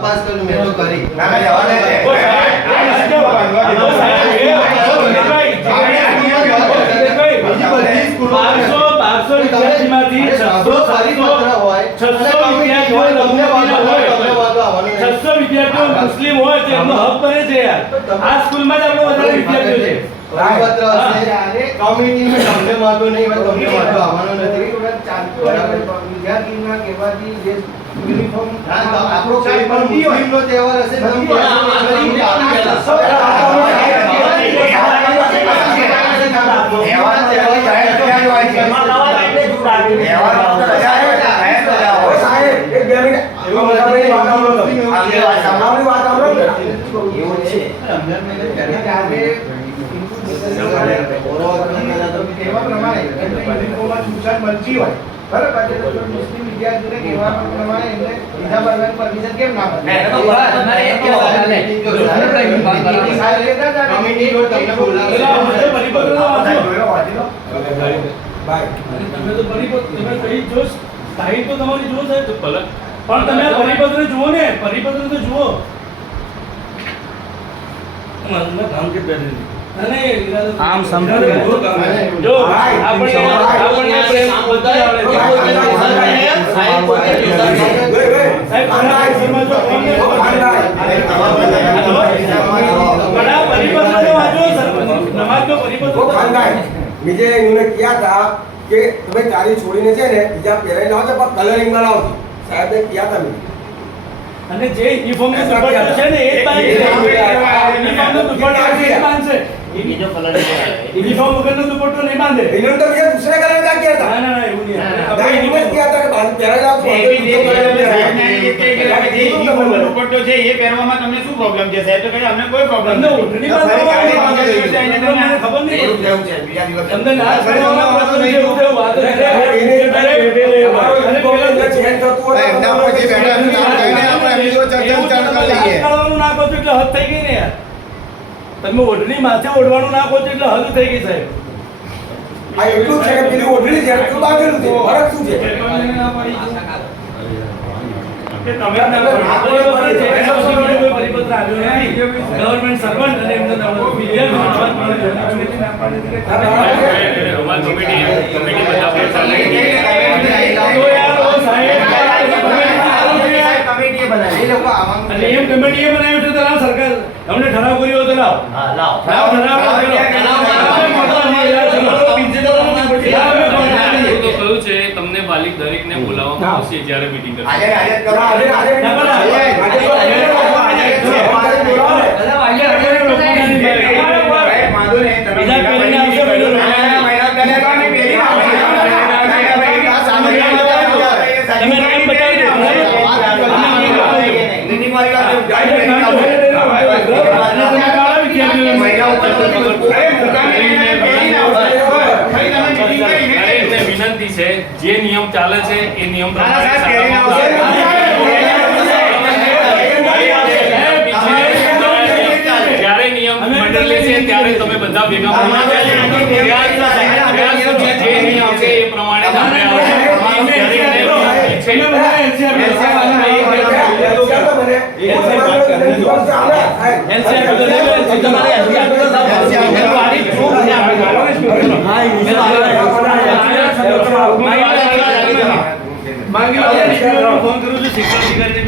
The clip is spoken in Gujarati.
તપાસ કરું મેં તો કરી ના, ના, જવા દે. ઓ વિદ્યાર્થીઓ મુસ્લિમ હોય તો એમનો હક બને છે યાર આ સ્કૂલમાં જ આપણે વધારે વિદ્યાર્થીઓ છે પરિપત્ર એવું છે. કમિટી જો તમને બોલાવે એટલે આ મુદ્દે પરિપત્ર નો વાંચો. જોયો, વાંચી લો. તમે તો પરિપત્ર તમે કઈ જો સ્થાયી તો તમારી જો સાહેબ પણ તમે પરિપત્ર જુઓ ને પરિપત્ર તો જુઓ આમ સમજો. જો આપણને આપણને પ્રેમ બધું આવડે છે. સાહેબ ઘણા વિષયમાં જો કોમને પણ આ પરિપત્ર તો વાંચો આમ સંપૂર્ણ કે તમે તારી છોડીને છે ને બીજા પહેરાઈ લાવજો પણ કલરિંગમાં લાવજો સાહેબે કહ્યા હતા અને જે યુનિફોર્મનું દુપટ્ટો છે ને એ પાંચ છે યુનિફોર્મ વગર નો દુપટ્ટો નહીં તો કે દૂસરા કલર કા એવું છે એ પહેરવામાં તમને શું પ્રોબ્લેમ છે સાહેબ તો કહે અમને કોઈ પ્રોબ્લેમ નથી ખબર નહીં ખબર નહીં એવું વાત કરવાનું ના કહો એટલે હદ થઈ ગઈ ને યાર. તમે ઓઢણી માથે ઓઢવાનું ના કહો એટલે હદ થઈ ગઈ સાહેબ. આ એટલું છે કે પેલી ઓઢણી છે એટલું બાંધેલું છે ફરક શું છે? ગવર્નમેન્ટ સર્વન્ટ અને એમને તમારું વિદ્યાર્થી તો યાર ઓ સાહેબ કમિટીએ બનાવી. એ લોકો આવવાનું અને એમ કમિટીએ બનાવ્યું છે તો લાવ સરકાર. તમને ઠરાવ કર્યો તો લાવ. હા, લાવો. લાવ ઠરાવ કર્યો. છે તમને માલિક દરેકને બોલાવવામાં આવશે જ્યારે મીટિંગ કરશે. હાજર હાજર કરો આજે આજે ના, પણ આજે- સાહેબ, વાંધો નહીં. તમે બીજા પહેરીને આવશે પેલું લોકો. ના, ના, મહિના પહેલા તો અમે પહેરી આવશે. આ સામાન્ય બતાવી તમે નામ બતાવી દો. દિલ્હી મારી વાત એવું. મહિના ઉપર તો અરે, મુકામે એને પહેરીને આવશે. ખાલી તમે meeting કરીને દરેકને વિનંતી છે જે નિયમ ચાલે છે એ નિયમ પ્રમાણે પહેરીને આવશે. જ્યારે નિયમ મંડળ લે છે ત્યારે તમે બધા ભેગા મળીને ત્યાં- ત્યાં સુધી જે નિયમ છે એ પ્રમાણે જ આપણે આવશે. દરેકને વિનંતી છે. માંગી ફોન કરું છું શિક્ષણ અધિકારીને